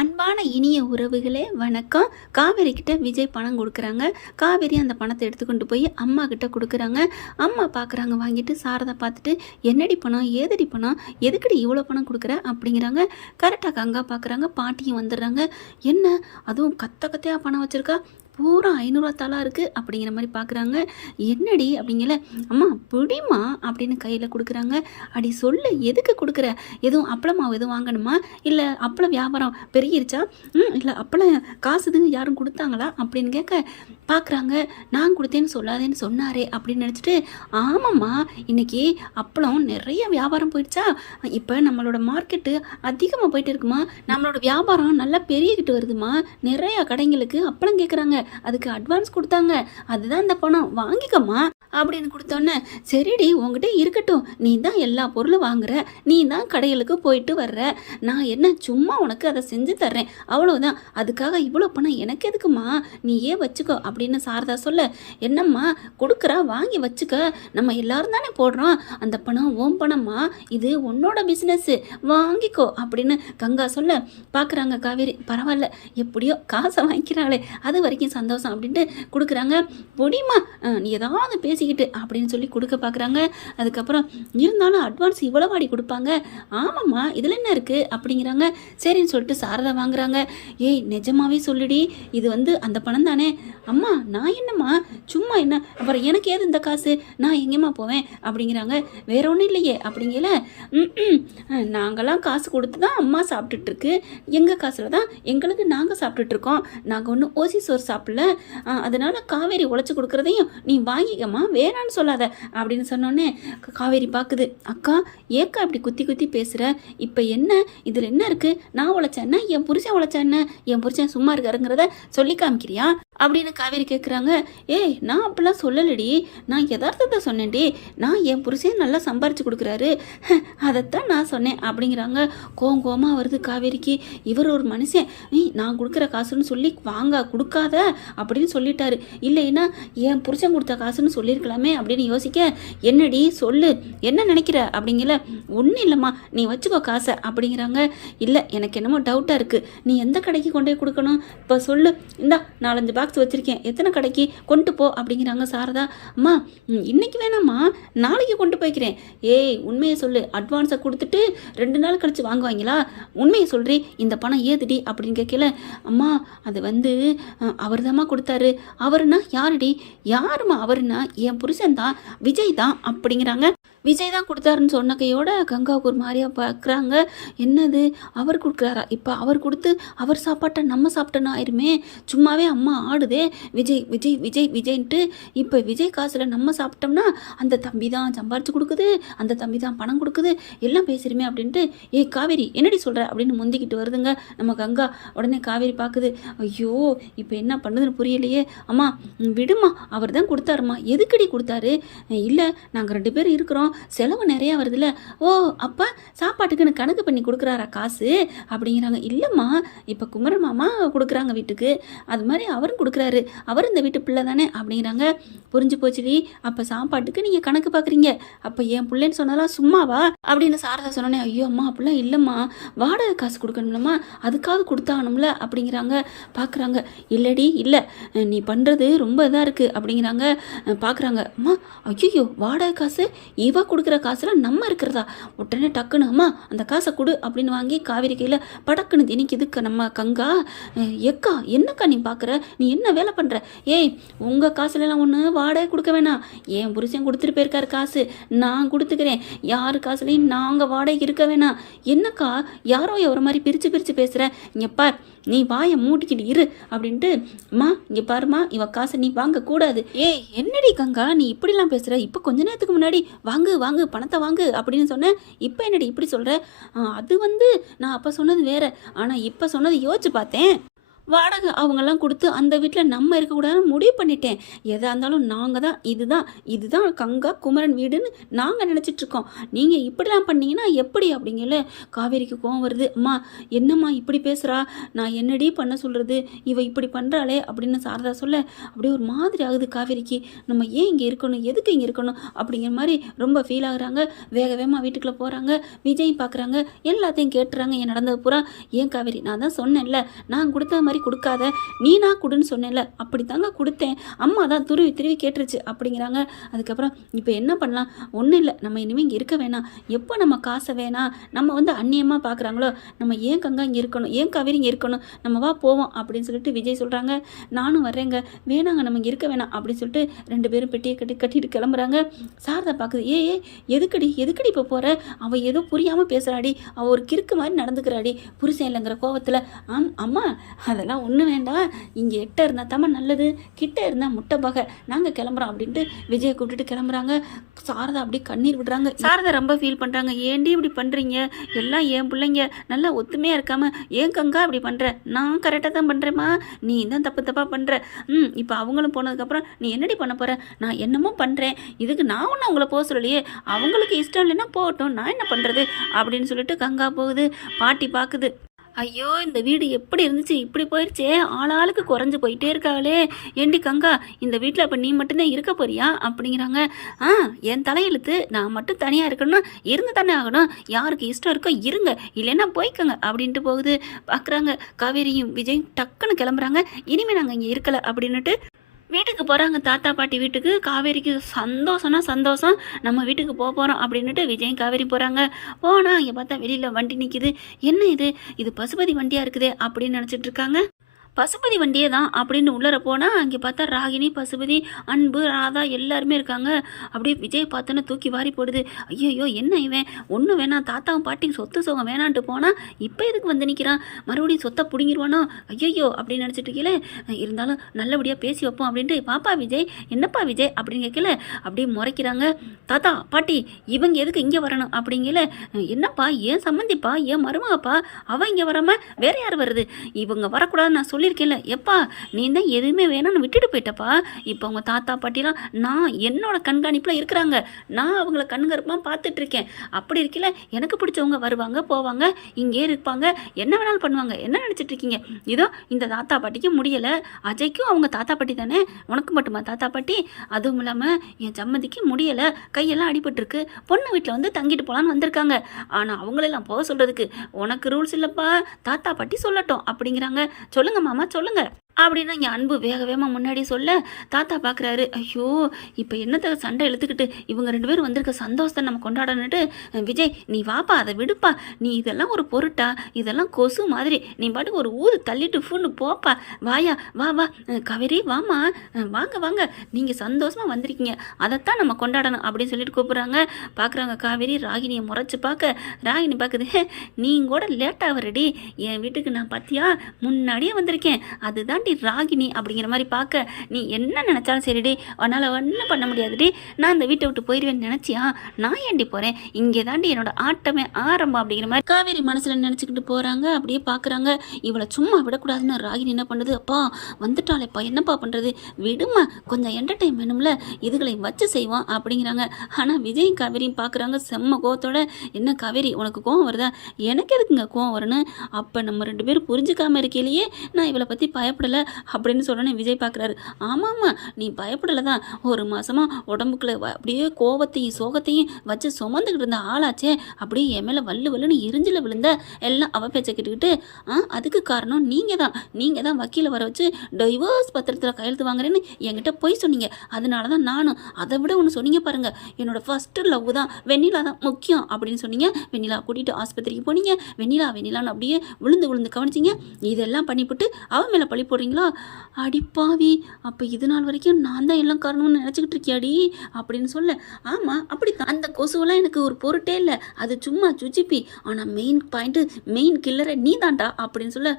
அன்பான இனிய உறவுகளே வணக்கம். காவேரி கிட்ட விஜய் பணம் கொடுக்குறாங்க. காவேரி அந்த பணத்தை எடுத்துக்கொண்டு போய் அம்மா கிட்ட கொடுக்குறாங்க. அம்மா பார்க்குறாங்க வாங்கிட்டு சாரதா பார்த்துட்டு என்னடி பணம்? ஏதடி பணம்? எதுக்குடி இவ்வளோ பணம் கொடுக்குற? அப்படிங்கிறாங்க. கரெக்டாக கங்கா பார்க்குறாங்க பாட்டியும் வந்துடுறாங்க. என்ன? அதுவும் கத்த கத்தையாக பணம் வச்சுருக்கா? பூரா ஐநூறுவா தாளாக இருக்குது அப்படிங்கிற மாதிரி பார்க்குறாங்க என்னடி அப்படிங்கல அம்மா பிடிமா அப்படின்னு கையில் கொடுக்குறாங்க. அப்படி சொல்லு எதுக்கு கொடுக்குற? எதுவும் அப்பளம் எதுவும் வாங்கணுமா? இல்லை அப்பளம் வியாபாரம் பெருகிருச்சா? ம் இல்லை அப்பளம் காசு இதுங்க யாரும் கொடுத்தாங்களா? அப்படின்னு கேட்க பார்க்குறாங்க நான் கொடுத்தேன்னு சொல்லாதேன்னு சொன்னாரே அப்படின்னு நினச்சிட்டு ஆமாம்மா இன்னைக்கு அப்பளம் நிறைய வியாபாரம் போயிடுச்சா? இப்போ நம்மளோட மார்க்கெட்டு அதிகமாக போயிட்டு இருக்குமா? நம்மளோட வியாபாரம் நல்லா பெருகிக்கிட்டு வருதுமா? நிறையா கடைங்களுக்கு அப்பளம் கேட்குறாங்க அதுக்கு அட்வான்ஸ் கொடுத்தாங்க. அதுதான் இந்த பணம். வாங்கிக்கம்மா. அப்படின்னு கொடுத்தோன்னே சரிடி உங்ககிட்ட இருக்கட்டும். நீ தான் எல்லா பொருளும் வாங்குற. நீ தான் கடைகளுக்கு போயிட்டு வர்ற. நான் என்ன சும்மா உனக்கு அதை செஞ்சு தர்றேன். அவ்வளோதான் அதுக்காக இவ்வளோ பணம் எனக்கு எதுக்குமா? நீ ஏன் வச்சுக்கோ அப்படின்னு சாரதா சொல்ல என்னம்மா கொடுக்குறா வாங்கி வச்சுக்க. நம்ம எல்லாரும் தானே போடுறோம். அந்த பணம் ஓம் பணம்மா. இது உன்னோட பிஸ்னஸ்ஸு வாங்கிக்கோ அப்படின்னு கங்கா சொல்ல பார்க்குறாங்க காவேரி. பரவாயில்ல. எப்படியோ காசை வாங்கிக்கிறாளே. அது வரைக்கும் சந்தோஷம் அப்படின்ட்டு கொடுக்குறாங்க. பொடிமா நீ ஏதாவது பேசிக்கிட்டு அப்படின்னு சொல்லி கொடுக்க பார்க்குறாங்க. அதுக்கப்புறம் இருந்தாலும் அட்வான்ஸ் இவ்வளோ வாடி கொடுப்பாங்க. ஆமாம்மா இதில் என்ன இருக்குது அப்படிங்கிறாங்க. சரின்னு சொல்லிட்டு சாரதா வாங்குறாங்க. ஏய் நிஜமாவே சொல்லுடி இது வந்து அந்த பணம் தானே? அம்மா நான் என்னம்மா? சும்மா என்ன? அப்புறம் எனக்கு ஏது இந்த காசு? நான் எங்கேம்மா போவேன்? அப்படிங்கிறாங்க. வேற ஒன்றும் இல்லையே. அப்படிங்கல. ம் நாங்களாம் காசு கொடுத்து தான் அம்மா சாப்பிட்டுட்டு இருக்கு. எங்கள் காசில் தான் எங்களுக்கு நாங்கள் சாப்பிட்டுட்டு இருக்கோம். நாங்கள் ஒன்றும் ஓசி சோறு சாப்பிட்டு ஆ, அதனால் காவேரி உழைச்சி கொடுக்குறதையும் நீ வாங்கிக்கம்மா வேணான்னு சொல்லாத அப்படின்னு சொன்னோன்னே காவேரி பார்க்குது அக்கா ஏக்கா இப்படி குத்தி குத்தி பேசுகிற இப்போ என்ன? இதில் என்ன இருக்குது நான் உழைச்சேன்னா என் புருஷன் உழைச்சேன்னு என் புருஷன் சும்மா இருக்காருங்கிறத சொல்லி காமிக்கிறியா? அப்படின்னு காவேரி கேட்குறாங்க ஏய் நான் அப்படிலாம் சொல்லலடி. நான் யதார்த்தத்தை சொன்னேன்டி. நான் என் புருஷன் நல்லா சம்பாரிச்சு கொடுக்குறாரு. அதைத்தான் நான் சொன்னேன் அப்படிங்கிறாங்க. கோம் கோமாக வருது காவேரிக்கு. இவர் ஒரு மனுஷன். நீ நான் கொடுக்குற காசுன்னு சொல்லி வாங்க கொடுக்காத அப்படின்னு சொல்லிட்டாரு. இல்லைன்னா என் புருஷன் கொடுத்த காசுன்னு சொல்லியிருக்கலாமே அப்படின்னு யோசிக்க என்னடி சொல்லு. என்ன நினைக்கிற? அப்படிங்கல ஒன்றும் இல்லைம்மா. நீ வச்சுக்கோ காசை அப்படிங்கிறாங்க. இல்லை எனக்கு என்னமோ டவுட்டாக இருக்குது நீ எந்த கடைக்கு கொண்டு போய் கொடுக்கணும்? இப்போ சொல்லு. இந்தா நாலஞ்சு பாக்ஸ் வச்சுருக்கேன். எத்தனை கடைக்கு கொண்டு போ அப்படிங்கிறாங்க சாரதா. அம்மா இன்றைக்கி இன்னைக்கு வேணாம்மா. நாளைக்கு கொண்டு போய்க்கிறேன். ஏய் உண்மையை சொல்லு. அட்வான்ஸை கொடுத்துட்டு ரெண்டு நாள் கழிச்சு வாங்குவாங்களா? உண்மையை சொல்றி இந்த பணம் ஏதுடி அப்படின்னு கேட்கல. அம்மா அது வந்து அவர் தாம்மா கொடுத்தாரு. அவருனா யாருடி? யாரும்மா அவருனா என் புருஷன் தான் விஜய் தான் அப்படிங்கிறாங்க. விஜய் தான் கொடுத்தாருன்னு சொன்ன கையோட கங்காவுக்கு ஒரு மாதிரியாக பார்க்குறாங்க என்னது? அவர் கொடுக்குறாரா? இப்போ அவர் கொடுத்து அவர் சாப்பாட்டை நம்ம சாப்பிட்டோன்னு ஆயிருமே. சும்மாவே அம்மா ஆடுதே. விஜய் விஜய் விஜய் விஜய்ன்ட்டு இப்போ விஜய் காசில் நம்ம சாப்பிட்டோம்னா அந்த தம்பி தான் சம்பாரிச்சு கொடுக்குது. அந்த தம்பி தான் பணம் கொடுக்குது. எல்லாம் பேசுகிறமே அப்படின்ட்டு ஏய் காவேரி என்னடி சொல்கிற அப்படின்னு முந்திக்கிட்டு வருதுங்க. நம்ம கங்கா உடனே காவேரி பார்க்குது ஐயோ இப்போ என்ன பண்ணுதுன்னு புரியலையே. அம்மா விடுமா அவர் தான் கொடுத்தாருமா எதுக்கடி கொடுத்தாரு? இல்லை நாங்கள் ரெண்டு பேரும் இருக்கிறோம். செலவு நிறையா வருதுல்ல. ஓ அப்பா சாப்பாட்டுக்குன்னு கணக்கு பண்ணி கொடுக்குறாரா காசு? அப்படிங்கிறாங்க. இல்லைம்மா இப்போ குமரன் மாமா கொடுக்குறாங்க வீட்டுக்கு. அது மாதிரி அவரும் கொடுக்குறாரு. அவர் இந்த வீட்டு பிள்ளை தானே? அப்படிங்கிறாங்க. புரிஞ்சு போச்சுடி அப்போ சாப்பாட்டுக்கு நீங்கள் கணக்கு பார்க்குறீங்க அப்போ என் பிள்ளைன்னு சொன்னாலாம் சும்மாவா? அப்படின்னு சாரதா சொன்னோன்னே ஐயோ அம்மா அப்படிலாம் இல்லைம்மா. வாடகை காசு கொடுக்கணும்லம்மா. அதுக்காவது கொடுத்தாகணும்ல அப்படிங்கிறாங்க. பார்க்குறாங்க இல்லடி இல்லை. நீ பண்ணுறது ரொம்ப இதாக இருக்குது அப்படிங்கிறாங்க. பார்க்குறாங்க அம்மா ஐயோ வாடகை காசு? இவ கொடுக்குற காசில் நம்ம இருக்கிறதா? உடனே டக்குன்னு அம்மா அந்த காசை கொடு அப்படின்னு வாங்கி காவேரி கையில் படக்குன்னு திணிக்குதுக்கு நம்ம கங்கா. எக்கா என்னக்கா நீ பார்க்குற நீ என்ன வேலை பண்ணுற ஏய் உங்கள் காசுலலாம் ஒன்று வாடகை கொடுக்க வேணாம். என் புருஷன் கொடுத்துட்டு போயிருக்காரு காசு. நான் கொடுத்துக்கிறேன். யார் காசுலையும் நாங்கள் வாடகை இருக்க வேணாம். என்னக்கா யாரோ ஒரு மாதிரி பிரித்து பிரித்து பேசுகிறேன் இங்கே பார் நீ வாயை மூடிக்கிட்டு இரு அப்படின்ட்டு அம்மா இங்கே பாருமா இவ காசை நீ வாங்கக்கூடாது. ஏய் என்னடி கங்கா நீ இப்படிலாம் பேசுகிற இப்போ கொஞ்ச நேரத்துக்கு முன்னாடி வாங்கு வாங்கு பணத்தை வாங்கு அப்படின்னு சொன்னேன் இப்போ என்னடி இப்படி சொல்கிற அது வந்து நான் அப்போ சொன்னது வேற. ஆனால் இப்போ சொன்னது யோசிச்சு பார்த்தேன். வாடகை அவங்கெல்லாம் கொடுத்து அந்த வீட்டில் நம்ம இருக்கக்கூடாதுன்னு முடிவு பண்ணிட்டேன். எதாக இருந்தாலும் நாங்கள் தான் இதுதான் இதுதான் கங்கா குமரன் வீடுன்னு நாங்கள் நினச்சிட்ருக்கோம் நீங்கள் இப்படிலாம் பண்ணீங்கன்னா எப்படி அப்படிங்கல? காவேரிக்கு கோவம் வருது. அம்மா என்னம்மா இப்படி பேசுகிறா நான் என்னடி பண்ண சொல்கிறது இவ இப்படி பண்ணுறாளே அப்படின்னு சாரதா சொல்ல அப்படியே ஒரு மாதிரி ஆகுது காவேரிக்கு. நம்ம ஏன் இங்கே இருக்கணும்? எதுக்கு இங்கே இருக்கணும்? அப்படிங்கிற மாதிரி ரொம்ப ஃபீல் ஆகுறாங்க. வேக வேகமாக வீட்டுக்குள்ளே போகிறாங்க விஜய் பார்க்குறாங்க எல்லாத்தையும் கேட்டுறாங்க. என் நடந்தது பூரா? ஏன் காவேரி நான் தான் சொன்னேன்ல. நான் கொடுத்த மாதிரி கொடுக்காத நீ நான் கொடுன்னு சொன்னேன்ல அப்படி தாங்க கொடுத்தேன். அம்மா தான் துருவி துருவி கேட்டுருச்சு அப்படிங்கிறாங்க. அதுக்கப்புறம் இப்போ என்ன பண்ணலாம்? ஒன்றும் இல்லை நம்ம இனிமேல் இங்கே இருக்க வேணாம். எப்போ நம்ம காசை வேணாம் நம்ம வந்து அந்நியமாக பார்க்குறாங்களோ நம்ம ஏன் கங்கா இங்கே இருக்கணும் ஏன் காவேரி இங்கே இருக்கணும் நம்ம வா போவோம் அப்படின்னு சொல்லிட்டு விஜய் சொல்கிறாங்க நானும் வர்றேங்க. வேணாங்க நம்ம இங்கே இருக்க வேணாம் அப்படின்னு சொல்லிட்டு ரெண்டு பேரும் பெட்டியை கட்டி கட்டிட்டு கிளம்புறாங்க. சாரதா பார்க்குது ஏ ஏ எதுக்கடி எதுக்கடி இப்போ போகிற அவள் ஏதோ புரியாமல் பேசுகிறாடி அவள் ஒரு கிறுக்கு மாதிரி நடந்துக்கிறாடி புருஷன் இல்லைங்கிற கோவத்தில். ஆம் அம்மா அதெல்லாம் அதெல்லாம் ஒன்றும் வேண்டாம் இங்கே எட்ட இருந்தால் தாம்மா நல்லது. கிட்ட இருந்தால் முட்டை பகை. நாங்கள் கிளம்புறோம் அப்படின்ட்டு விஜயை கூப்பிட்டுட்டு கிளம்புறாங்க. சாரதா அப்படியே கண்ணீர் விடுறாங்க. சாரதா ரொம்ப ஃபீல் பண்ணுறாங்க ஏன்டி இப்படி பண்ணுறீங்க எல்லாம் என் பிள்ளைங்க. நல்லா ஒத்துமையாக இருக்காமல் ஏன் கங்கா அப்படி பண்ணுற நான் கரெக்டாக தான் பண்ணுறேம்மா நீ தான் தப்பு தப்பாக பண்ணுற ம் இப்போ அவங்களும் போனதுக்கப்புறம் நீ என்னடி பண்ண போகிற நான் என்னமோ பண்ணுறேன் இதுக்கு நான் ஒன்றும் அவங்கள போக சொல்லலையே. அவங்களுக்கு இஷ்டம் இல்லைன்னா போகட்டும். நான் என்ன பண்ணுறது அப்படின்னு சொல்லிட்டு கங்கா போகுது. பாட்டி பார்க்குது ஐயோ இந்த வீடு எப்படி இருந்துச்சு? இப்படி போயிடுச்சே ஆளாளுக்கு குறைஞ்சு போயிட்டே இருக்காளே. ஏண்டி கங்கா இந்த வீட்டில் அப்போ நீ மட்டும்தான் இருக்க போறியா? அப்படிங்கிறாங்க. ஆ என் தலையெழுத்து நான் மட்டும் தனியாக இருக்கணும்னா இருந்து தானே ஆகணும். யாருக்கு இஷ்டம் இருக்கோ இருங்க. இல்லைன்னா போய்க்கோங்க அப்படின்ட்டு போகுது. பார்க்குறாங்க காவேரியும் விஜயும் டக்குன்னு கிளம்புறாங்க. இனிமேல் நாங்கள் இங்கே இருக்கலை அப்படின்னுட்டு வீட்டுக்கு போகிறாங்க தாத்தா பாட்டி வீட்டுக்கு. காவேரிக்கு சந்தோஷம்னா சந்தோஷம். நம்ம வீட்டுக்கு போக போகிறோம் அப்படின்னுட்டு விஜயம் காவேரி போகிறாங்க போனால் இங்கே பார்த்தா வெளியில் வண்டி நிற்கிது என்ன இது? இது பசுபதி வண்டியாக இருக்குதே அப்படின்னு நினச்சிட்டு இருக்காங்க. பசுபதி வண்டியே தான் அப்படின்னு உள்ளர போனால் அங்கே பார்த்தா ராகினி பசுபதி அன்பு ராதா எல்லாருமே இருக்காங்க. அப்படியே விஜய் பார்த்தோன்னு தூக்கி வாரி போடுது. ஐயோ என்ன இவன்? ஒன்றும் வேணாம் தாத்தாவும் பாட்டியும் சொத்து சுகம் வேணான்ட்டு போனால் இப்போ எதுக்கு வந்து நிற்கிறான் மறுபடியும் சொத்தை பிடுங்கிடுவானோ ஐயோ அப்படின்னு நினச்சிட்டு இருக்கீங்களே இருந்தாலும் நல்லபடியாக பேசி வைப்போம் அப்படின்ட்டு பாப்பா விஜய் என்னப்பா விஜய்? அப்படின்னு கேட்கல. அப்படியே முறைக்கிறாங்க. தாத்தா பாட்டி இவங்க எதுக்கு இங்கே வரணும்? அப்படிங்கல என்னப்பா ஏன் சம்மந்திப்பா ஏன் மருமகப்பா? அவன் இங்கே வராமல் வேற யார் வருது? இவங்க வரக்கூடாதுன்னு நான் சொல்லி சொல்லியிருக்கேன்ல எப்பா நீ தான் எதுவுமே வேணாம்னு விட்டுட்டு போயிட்டப்பா. இப்போ அவங்க தாத்தா பாட்டிலாம் நான் என்னோட கண்காணிப்பில் இருக்கிறாங்க. நான் அவங்கள கண்கருப்பாக பார்த்துட்டு இருக்கேன் அப்படி இருக்கல எனக்கு பிடிச்சவங்க வருவாங்க போவாங்க இங்கே இருப்பாங்க. என்ன வேணாலும் பண்ணுவாங்க. என்ன நினச்சிட்டு இருக்கீங்க இதோ இந்த தாத்தா பாட்டிக்கு முடியலை. அஜய்க்கும் அவங்க தாத்தா பாட்டி தானே? உனக்கு மட்டுமா தாத்தா பாட்டி? அதுவும் இல்லாமல் என் சம்மதிக்கு முடியலை. கையெல்லாம் அடிபட்டுருக்கு. பொண்ணு வீட்டில் வந்து தங்கிட்டு போகலான்னு வந்திருக்காங்க. ஆனால் அவங்களெல்லாம் போக சொல்கிறதுக்கு உனக்கு ரூல்ஸ் இல்லைப்பா. தாத்தா பாட்டி சொல்லட்டும் அப்படிங்கிறாங்க. சொல்லுங்க மாமா. சொல்லுங்க. அப்படின்னு இங்கே அன்பு வேக வேகமாக முன்னாடி சொல்ல தாத்தா பார்க்குறாரு ஐயோ இப்போ என்னத்த சண்டை இழுத்துக்கிட்டு இவங்க ரெண்டு பேரும் வந்திருக்க சந்தோஷத்தை நம்ம கொண்டாடணுட்டு விஜய் நீ வாப்பா அதை விடுப்பா. நீ இதெல்லாம் ஒரு பொருட்டா? இதெல்லாம் கொசு மாதிரி. நீ பாட்டுக்கு ஒரு ஊது தள்ளிட்டு ஃபுன்னு போப்பா. வாயா வா வா. அஹ் வாமா வாங்க வாங்க. நீங்கள் சந்தோஷமாக வந்திருக்கீங்க. அதைத்தான் நம்ம கொண்டாடணும் அப்படின்னு சொல்லிட்டு கூப்பிட்றாங்க. பார்க்குறாங்க காவேரி ராகினியை முறைச்சி பார்க்க ராகினி பார்க்குது நீங்கூட கூட லேட்டாக வரடி என் வீட்டுக்கு நான் பார்த்தியா முன்னாடியே வந்திருக்கேன். அதுதான் ஏண்டி ராகினி அப்படிங்கிற மாதிரி பார்க்க நீ என்ன நினச்சாலும் சரிடி உன்னால் ஒன்றும் பண்ண முடியாதுடி. நான் அந்த வீட்டை விட்டு போயிடுவேன்னு நினச்சியா? நான் ஏண்டி போகிறேன் இங்கே தாண்டி என்னோட ஆட்டமே ஆரம்பம் அப்படிங்கிற மாதிரி காவேரி மனசில் நினச்சிக்கிட்டு போகிறாங்க அப்படியே பார்க்குறாங்க. இவளை சும்மா விடக்கூடாதுன்னு ராகினி என்ன பண்ணுது? அப்பா வந்துட்டாளேப்பா என்னப்பா பண்ணுறது விடுமா கொஞ்சம் என்டர்டைன் வேணும்ல இதுகளை வச்சு செய்வோம் அப்படிங்கிறாங்க. ஆனால் விஜய் காவேரியும் பார்க்குறாங்க செம்ம கோவத்தோட. என்ன காவேரி உனக்கு கோவம் வருதா? எனக்கு எதுக்குங்க கோவம் வரணும் அப்போ நம்ம ரெண்டு பேரும் புரிஞ்சுக்காம இருக்கையிலேயே நான் இவளை பற்றி பயப்படலை. அப்படின்னு சொன்னோன்னே விஜய் பார்க்குறாரு ஆமாம்மா நீ பயப்படலை தான் ஒரு மாதமாக உடம்புக்குள்ளே அப்படியே கோவத்தையும் சோகத்தையும் வச்சு சுமந்துக்கிட்டு இருந்த ஆளாச்சே. அப்படியே என் மேலே வல்லு வல்லுன்னு எரிஞ்சில் விழுந்த எல்லாம் அவ பேச்சை கேட்டுக்கிட்டு ஆ அதுக்கு காரணம் நீங்கள் தான் நீங்கள் தான் வக்கீலை வர வச்சு டைவர்ஸ் பத்திரத்தில் கையெழுத்து வாங்குறேன்னு என்கிட்ட போய் சொன்னீங்க. அதனால தான் நானும் அதை விட ஒன்று சொன்னீங்க பாருங்கள் என்னோட ஃபஸ்ட்டு லவ் தான். வெண்ணிலா தான் முக்கியம் அப்படின்னு சொன்னீங்க. வெண்ணிலா கூட்டிகிட்டு ஆஸ்பத்திரிக்கு போனீங்க. வெண்ணிலா வெண்ணிலான்னு அப்படியே விழுந்து விழுந்து கவனிச்சிங்க. இதெல்லாம் பண்ணிவிட்டு அவன் மேலே பழி போடுறீங்க போகிறீங்களா அடிப்பாவி அப்போ இது நாள் வரைக்கும் நான் தான் எல்லாம் காரணம்னு நினச்சிக்கிட்டு இருக்கியாடி? அப்படின்னு சொல்ல. ஆமாம் அப்படி அந்த கொசுவெல்லாம் எனக்கு ஒரு பொருட்டே இல்லை. அது சும்மா சுச்சிப்பி ஆனால் மெயின் பாயிண்ட்டு மெயின் கில்லரை நீ தான்டா அப்படின்னு சொல்ல.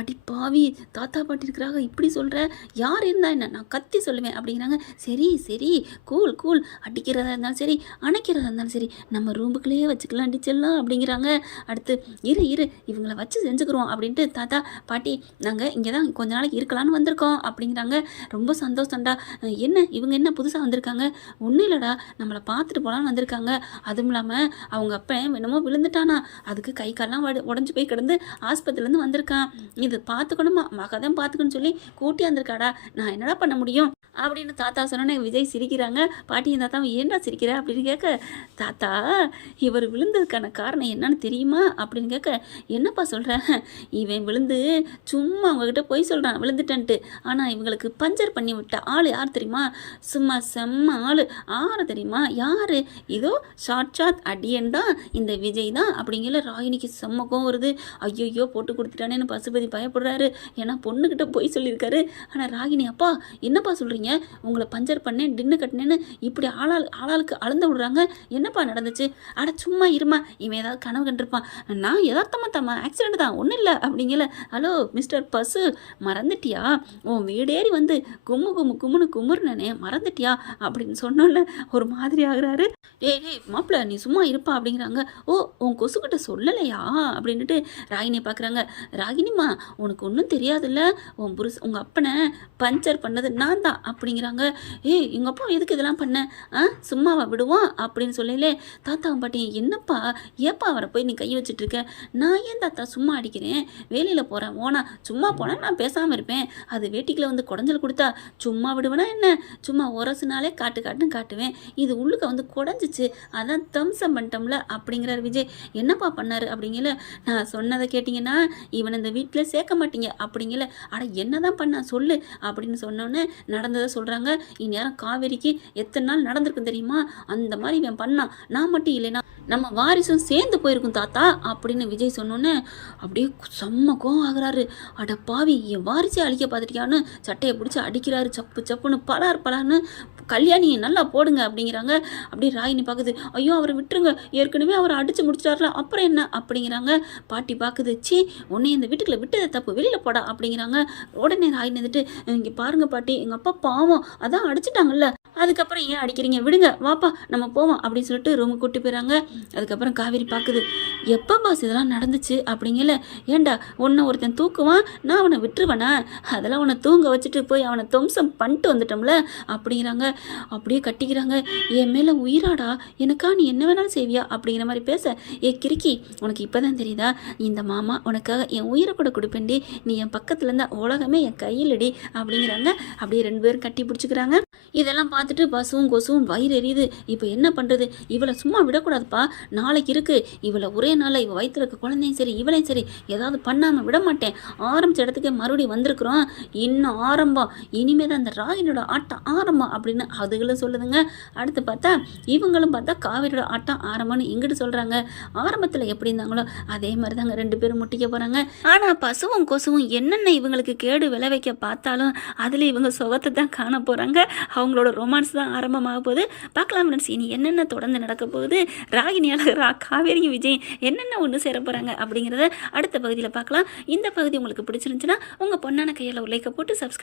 அடிப்பாவி தாத்தா பாட்டி இருக்கிறாங்க இப்படி சொல்கிற யார் இருந்தா என்ன? நான் கத்தி சொல்லுவேன் அப்படிங்கிறாங்க. சரி சரி. Cool cool. அடிக்கிறதா இருந்தாலும் சரி அணைக்கிறதா இருந்தாலும் சரி நம்ம ரூமுக்குள்ளேயே வச்சுக்கலாம் அடிச்சிடலாம் அப்படிங்கிறாங்க. அடுத்து இரு இரு இவங்களை வச்சு செஞ்சுக்கிறோம் அப்படின்ட்டு தாத்தா பாட்டி நாங்கள் இங்கே தான் கொஞ்ச நாளைக்கு இருக்கலாம்னு வந்திருக்கோம் அப்படிங்கிறாங்க. ரொம்ப சந்தோஷம்டா. என்ன? இவங்க என்ன புதுசாக வந்திருக்காங்க? ஒன்றும் இல்லைடா. நம்மளை பார்த்துட்டு போகலான்னு வந்திருக்காங்க. அதுவும் இல்லாமல் அவங்க அப்போ என்னமோ விழுந்துட்டானா. அதுக்கு கை கால்லாம் உடஞ்சி போய் கிடந்து ஆஸ்பத்திரிலேருந்து வந்திருக்கான். இது பார்த்துக்கணுமா? மகதான் பார்த்துக்கணும்னு சொல்லி கூட்டி வந்திருக்காடா நான் என்னடா பண்ண முடியும்? அப்படின்னு தாத்தா சொன்னோன்னே விஜய் சிரிக்கிறாங்க. பாட்டியும் தாத்தாவும் ஏன்டா சிரிக்கிற? அப்படின்னு கேட்க தாத்தா இவர் விழுந்ததுக்கான காரணம் என்னன்னு தெரியுமா? அப்படின்னு கேட்க என்னப்பா சொல்கிற இவன் விழுந்து சும்மா அவங்கக்கிட்ட போய் சொல்கிறான் விழுந்துட்டன்ட்டு. ஆனால் இவங்களுக்கு பஞ்சர் பண்ணி விட்ட ஆள் யார் தெரியுமா? சும்மா செம்ம ஆள். ஆற தெரியுமா? யார்? இதோ ஷார்ட் அடியன் தான். இந்த விஜய் தான். அப்படிங்கிற ராகினிக்கு செம்ம கோவம் வருது. ஐயோ போட்டு கொடுத்துட்டானேன்னு பசுபதி பயப்படுறாரு. ஏன்னா பொண்ணுக்கிட்ட போய் சொல்லியிருக்காரு. ஆனால் ராகினி அப்பா என்னப்பா சொல்கிறீங்க உங்களை பஞ்சர் பண்ணேன் டின்னு கட்டினேன்னு இப்படி ஆளாள் ஆளாளுக்கு அளந்து விடுறாங்க. என்னப்பா நடந்துச்சு? அட சும்மா இருமா. இவன் ஏதாவது கனவு கண்டிருப்பான். நான் யதார்த்தமாக தம்மா ஆக்சிடென்ட் தான். ஒன்றும் இல்லை அப்படிங்கல. ஹலோ மிஸ்டர் பசு மறந்துட்டியா? உன் வீடேறி வந்து கும்மு கும்மு கும்முன்னு குமுறுனே மறந்துட்டியா? அப்படின்னு சொன்னோன்னே ஒரு மாதிரி ஆகுறாரு. டேய் டேய் மாப்பிள்ள நீ சும்மா இருப்பா அப்படிங்கிறாங்க. ஓ உன் கொசுக்கிட்ட சொல்லலையா? அப்படின்ட்டு ராகினியை பார்க்குறாங்க ராகினிமா உனக்கு ஒன்றும் தெரியாதுல்ல. உன் புருஷ உங்கள் அப்பனை பஞ்சர் பண்ணது நான் தான். அப்படிங்கிறாங்க. ஏய் எங்கள் அப்பா எதுக்கு இதெல்லாம் பண்ண? ஆ சும்மாவா விடுவான் அப்படின்னு சொல்லலே தாத்தாவும் பாட்டி என்னப்பா? ஏப்பா அவரை போய் நீ கை வச்சுட்டு இருக்க நான் ஏன் தாத்தா சும்மா அடிக்கிறேன்? வேலையில் போகிறேன் ஓனா. சும்மா போனால் நான் பேசாமல் இருப்பேன். அது வேட்டிக்கில் வந்து குடஞ்சல் கொடுத்தா சும்மா விடுவேனா என்ன? சும்மா உரசுனாலே காட்டு காட்டுன்னு காட்டுவேன். இது உள்ளுக்க வந்து குடஞ்சிச்சு. அதான் தம்சம் பண்ணிட்டோம்ல அப்படிங்கிறார் விஜய். என்னப்பா பண்ணாரு? அப்படிங்கல நான் சொன்னதை கேட்டிங்கன்னா இவன் இந்த வீட்டில் சேர்க்க மாட்டீங்க. அப்படிங்கல அட என்னதான் பண்ணா சொல்லு. அப்படின்னு சொன்னோன்னே நடந்தது சொல்கிறாங்க இந்நேரம் காவேரிக்கு எத்தனை நாள் நடந்திருக்கும் தெரியுமா? அந்த மாதிரி இவன் பண்ணான் நான் மட்டும் இல்லைனா நம்ம வாரிசும் சேர்ந்து போயிருக்கும் தாத்தா அப்படின்னு விஜய் சொன்னோன்னே அப்படியே செம்ம கோவம் ஆகுறாரு. அட பாவி என் வாரிசை அழிக்க பார்த்துட்டியான்னு? சட்டையை பிடிச்சி அடிக்கிறாரு சப்பு சப்புன்னு பலார் பலார்னு கல்யாணியை நல்லா போடுங்க அப்படிங்கிறாங்க. அப்படியே ராகினி பார்க்குது. ஐயோ அவரை விட்டுருங்க. ஏற்கனவே அவரை அடித்து முடிச்சிட்டாருல அப்புறம் என்ன? அப்படிங்கிறாங்க. பாட்டி பார்க்குது. சி உன்னை இந்த வீட்டுக்குள்ள விட்டதை தப்பு. வெளியில் போடா அப்படிங்கிறாங்க. உடனே ராகினி வந்துட்டு இங்கே பாருங்க பாட்டி எங்கள் அப்பா பாவம். அதான் அடிச்சிட்டாங்கல்ல. அதுக்கப்புறம் ஏன் அடிக்கிறீங்க? விடுங்க வாப்பா நம்ம போவோம் அப்படின்னு சொல்லிட்டு ரூமுக்கு கூட்டி போயிறாங்க. அதுக்கப்புறம் காவேரி பார்க்குது எப்போ பாஸ் இதெல்லாம் நடந்துச்சு அப்படிங்கல. ஏண்டா உன்னை ஒருத்தன் தூக்குவான் நான் அவனை விட்டுருவேனா? அதெல்லாம் உன்னை தூங்க வச்சுட்டு போய் அவனை துவம்சம் பண்ணிட்டு வந்துட்டோம்ல அப்படிங்கிறாங்க. அப்படியே கட்டிக்கிறாங்க. என் மேலே உயிராடா எனக்கா நீ என்ன வேணாலும் செய்வியா? அப்படிங்கிற மாதிரி பேச ஏ கிறுக்கி உனக்கு இப்போ தான் தெரியுதா? இந்த மாமா உனக்காக என் உயிரை கூட கொடுப்பேன்டி. நீ என் பக்கத்தில் உலகமே என் கையிலடி அப்படிங்கிறாங்க. அப்படியே ரெண்டு பேரும் கட்டி பிடிச்சிக்கிறாங்க. இதெல்லாம் பார்த்து பார்த்துட்டு பசுவும் கொசுவும் வயிறு எரியுது. இப்போ என்ன பண்ணுறது இவளை சும்மா விடக்கூடாதுப்பா. நாளைக்கு இருக்குது இவளை ஒரே நாளில் இவள் வயிற்றுல இருக்க குழந்தையும் சரி இவளையும் சரி ஏதாவது பண்ணாமல் விட மாட்டேன். ஆரம்பிச்ச இடத்துக்கே மறுபடியும் வந்திருக்கிறோம். இன்னும் ஆரம்பம். இனிமேல் தான் அந்த ராகினோட ஆட்டம் ஆரம்பம் அப்படின்னு அதுகளும் சொல்லுதுங்க. அடுத்து பார்த்தா இவங்களும் பார்த்தா காவேரியோட ஆட்டம் ஆரம்பம்னு இங்கிட்டு சொல்கிறாங்க ஆரம்பத்தில் எப்படி இருந்தாங்களோ அதே மாதிரி தாங்க ரெண்டு பேரும் முட்டிக்க போகிறாங்க ஆனால் பசுவும் கொசுவும் என்னென்ன இவங்களுக்கு கேடு விளைவிக்க பார்த்தாலும் அதில் இவங்க சுகத்தை தான் காண போகிறாங்க அவங்களோட ரொமான்ஸ் தான் ஆரம்பமாக போகுது. பார்க்கலாம் ஃப்ரெண்ட்ஸ் இனி என்னென்ன தொடர்ந்து நடக்க போகுது? ராகினி ரா காவேரியும் விஜய் என்னென்ன ஒன்று சேர போகிறாங்க அப்படிங்கிறத அடுத்த பகுதியில் பார்க்கலாம். இந்த பகுதி உங்களுக்கு பிடிச்சிருந்துச்சுன்னா உங்கள் பொண்ணான கையில் உழைக்க போட்டு சப்ஸ்கிரைப்